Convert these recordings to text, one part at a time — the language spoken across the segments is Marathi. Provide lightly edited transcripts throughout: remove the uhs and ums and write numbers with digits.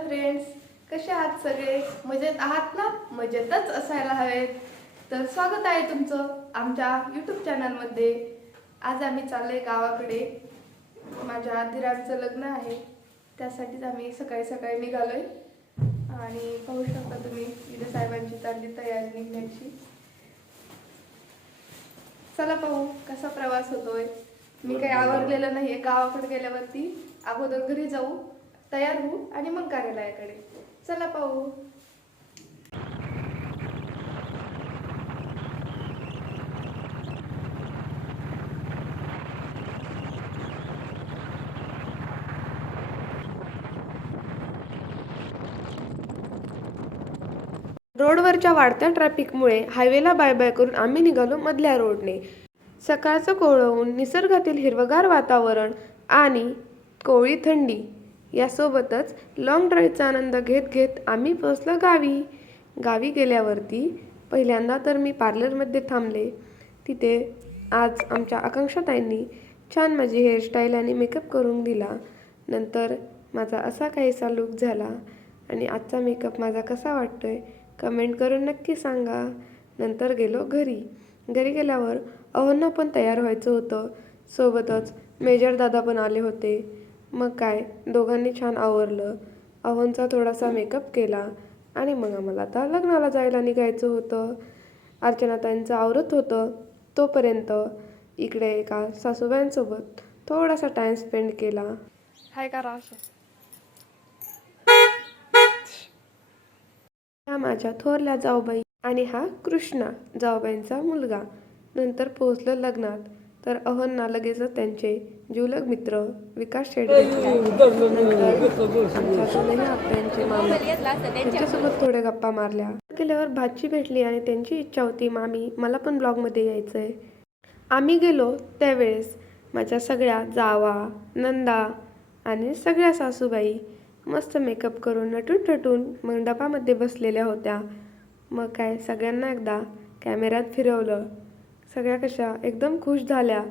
हॅलो फ्रेंड्स, कसे आहात सगळे? मजेत आहात ना? मजेतच असायला हवेत. तर स्वागत आहे तुमचं आमच्या यूट्यूब चॅनलमध्ये. आज आम्ही चाललोय गावाकडे. माझ्या दिराचं लग्न आहे, त्यासाठीच आम्ही सकाळी सकाळी निघालोय. आणि पाहू शकता तुम्ही इथे साहेबांची चालली तयारी निघण्याची. चला पाहू कसा प्रवास होतोय. मी काही आवरलेलं नाहीये. गावाकडे गेल्यावरती अगोदर घरी जाऊ, तयार होऊ आणि मग कार्यालयाकडे. चला पाहू. रोडवरच्या वाढत्या ट्रॅफिकमुळे हायवेला बाय बाय करून आम्ही निघालो मधल्या रोडने. सकाळचं कोवळं ऊन, निसर्गातील हिरवगार वातावरण आणि कोवळी थंडी यासोबतच लॉंग ड्राईव्हचा आनंद घेत घेत आम्ही पोहोचलो गावी. गावी गेल्यावरती पहिल्यांदा तर मी पार्लरमध्ये थांबले. तिथे आज आमच्या आकांक्षाताईंनी छान माझी हेअरस्टाईल आणि मेकअप करून दिला. नंतर माझा असा काहीसा लूक झाला. आणि आजचा मेकअप माझा कसा वाटतोय कमेंट करून नक्की सांगा. नंतर गेलो घरी. घरी गेल्यावर अहोंना पण तयार व्हायचं होतं. सोबतच मेजर दादा पण आले होते. मग काय दोघांनी छान आवरलं. अहोंचा थोडासा मेकअप केला आणि मग आम्हाला आता लग्नाला जायला निघायचं होतं. अर्चनाताईंचं आवरत होतं. तोपर्यंत इकडे एका सासूबाईंसोबत थोडासा टाईम स्पेंड केला. हाय करा असं. हा माझ्या थोरल्या जाऊबाई आणि हा कृष्णा जाऊबाईंचा मुलगा. नंतर पोहोचलो लग्नात तर अहोंना लगेचच त्यांचे जिवलग मित्र विकास शेडगे आप्यांचे मामी त्यांच्यासोबत थोड्या गप्पा मारल्या. गेल्यावर भाची भेटली आणि त्यांची इच्छा होती मामी मला पण ब्लॉगमध्ये यायचंय. आम्ही गेलो त्यावेळेस माझ्या सगळ्या जावा, नंदा आणि सगळ्या सासूबाई मस्त मेकअप करून नटून थटून मंडपामध्ये बसलेल्या होत्या. मग काय सगळ्यांना एकदा कॅमेऱ्यात फिरवलं. सगळ्या कशा एकदम खुश झाल्या.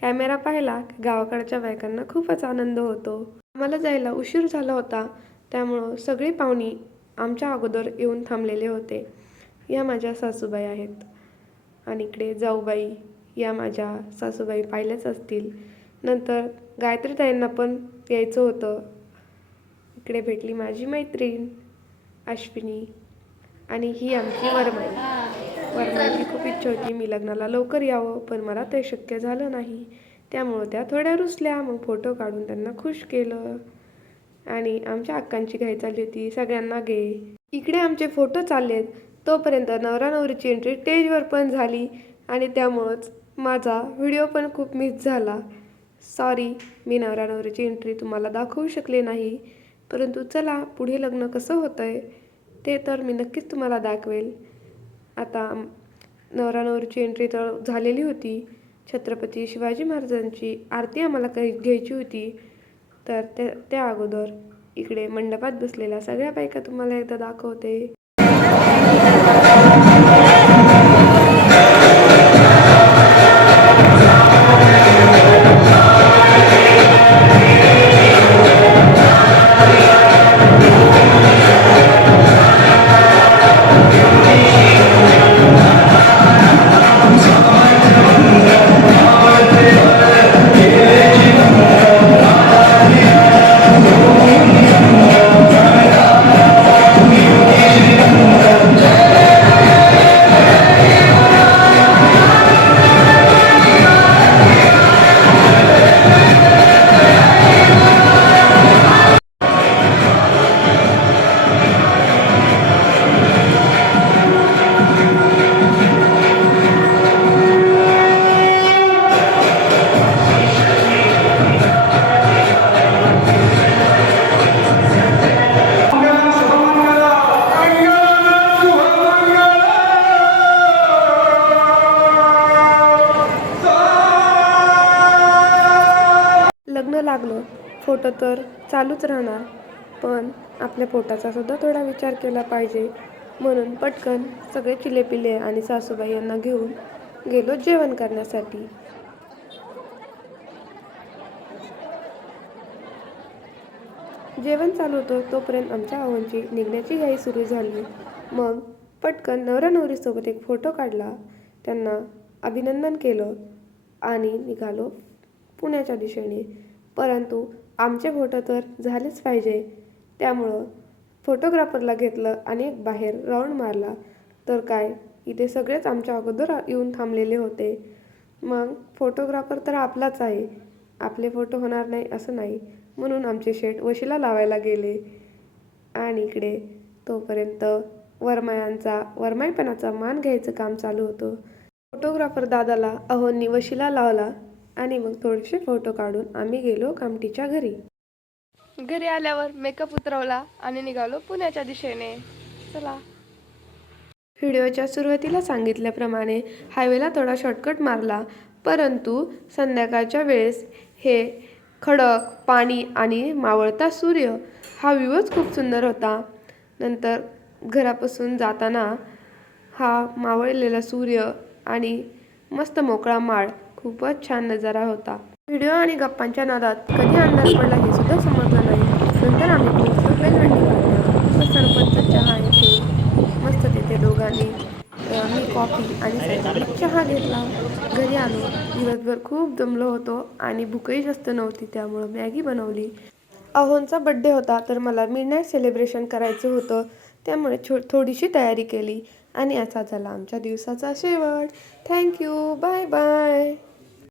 कॅमेरा पाहिला की गावाकडच्या बायकांना खूपच आनंद होतो. आम्हाला जायला उशीर झाला होता, त्यामुळं सगळी पाहुणी आमच्या अगोदर येऊन थांबलेले होते. या माझ्या सासूबाई आहेत. आणि इकडे जाऊबाई या माझ्या सासूबाई पाहिल्याच असतील. नंतर गायत्रीताईंना पण यायचं होतं. इकडे भेटली माझी मैत्रीण अश्विनी आणि ही आमची वरमाई. वरमाईची खूप इच्छा होती मी लग्नाला लवकर यावं, पण मला ते शक्य झालं नाही. त्यामुळं त्या थोड्या रुसल्या. मग फोटो काढून त्यांना खुश केलं. आणि आमच्या अक्कांची घाई चालली होती, सगळ्यांना घे. इकडे आमचे फोटो चाललेत तोपर्यंत नवरा नवरीची एंट्री स्टेजवर पण झाली आणि त्यामुळंच माझा व्हिडिओ पण खूप मिस झाला. सॉरी, मी नवरा नवरीची एंट्री तुम्हाला दाखवू शकले नाही. परंतु चला पुढे लग्न कसं होतंय ते तर मी नक्कीच तुम्हाला दाखवेल. आता नवरा नवरीची एंट्री तर झालेली होती. छत्रपती शिवाजी महाराजांची आरती आम्हाला घ्यायची होती. तर त्या अगोदर इकडे मंडपात बसलेल्या सगळ्या बायका तुम्हाला एकदा दाखवते. लग्न लागलं, फोटो तर चालूच राहणार, पण आपल्या पोटाचा सुद्धा थोडा विचार केला पाहिजे. म्हणून पटकन सगळे चिलेपिले आणि सासूबाई यांना घेऊन गेलो जेवण करण्यासाठी. जेवण चालू होतं तोपर्यंत आमच्या आहोंची निघण्याची घाई सुरू झाली. मग पटकन नवरा नवरीसोबत एक फोटो काढला, त्यांना अभिनंदन केलं आणि निघालो पुण्याच्या दिशेने. परंतु आमचे फोटो तर झालेच पाहिजे, त्यामुळं फोटोग्राफरला घेतलं आणि एक बाहेर राऊंड मारला. तर काय, इथे सगळेच आमच्या अगोदर येऊन थांबलेले होते. मग फोटोग्राफर तर आपलाच आहे, आपले फोटो होणार नाही असं नाही, म्हणून आमचे शेठ वशिला लावायला गेले. आणि इकडे तोपर्यंत वरमाईपणाचा मान घ्यायचं काम चालू होतं. फोटोग्राफर दादाला अहोंनी वशिला लावला आणि मग थोडेसे फोटो काढून आम्ही गेलो कामटीच्या घरी. घरी आल्यावर मेकअप उतरवला आणि निघालो पुण्याच्या दिशेने. चला. व्हिडिओच्या सुरुवातीला सांगितल्याप्रमाणे हायवेला थोडा शॉर्टकट मारला, परंतु संध्याकाळच्या वेळेस हे खडक पाणी आणि मावळता सूर्य हा व्ह्यूच खूप सुंदर होता. नंतर घरापासून जाताना हा मावळलेला सूर्य आणि मस्त मोकळा माळ खूपच छान नजारा होता. व्हिडिओ आणि गप्पांच्या नादात कधी अंधार पडला हे सुद्धा समजलं नाही. नंतर आम्ही पोहोचलो बेलवंडी घाटात व सरपंच चहा येथे. मस्त तिथे दोघांनी मी कॉफी आणि साहेबांनी चहा घेतला. घरी आलो. दिवसभर खूप दमलो होतो आणि भूकही जास्त नव्हती, त्यामुळं मॅगी बनवली. अहोंचा बड्डे होता तर मला मिडनाईट सेलिब्रेशन करायचं होतं, त्यामुळे थोडीशी तयारी केली आणि असा झाला आमच्या दिवसाचा शेवट. थँक्यू. Bye bye.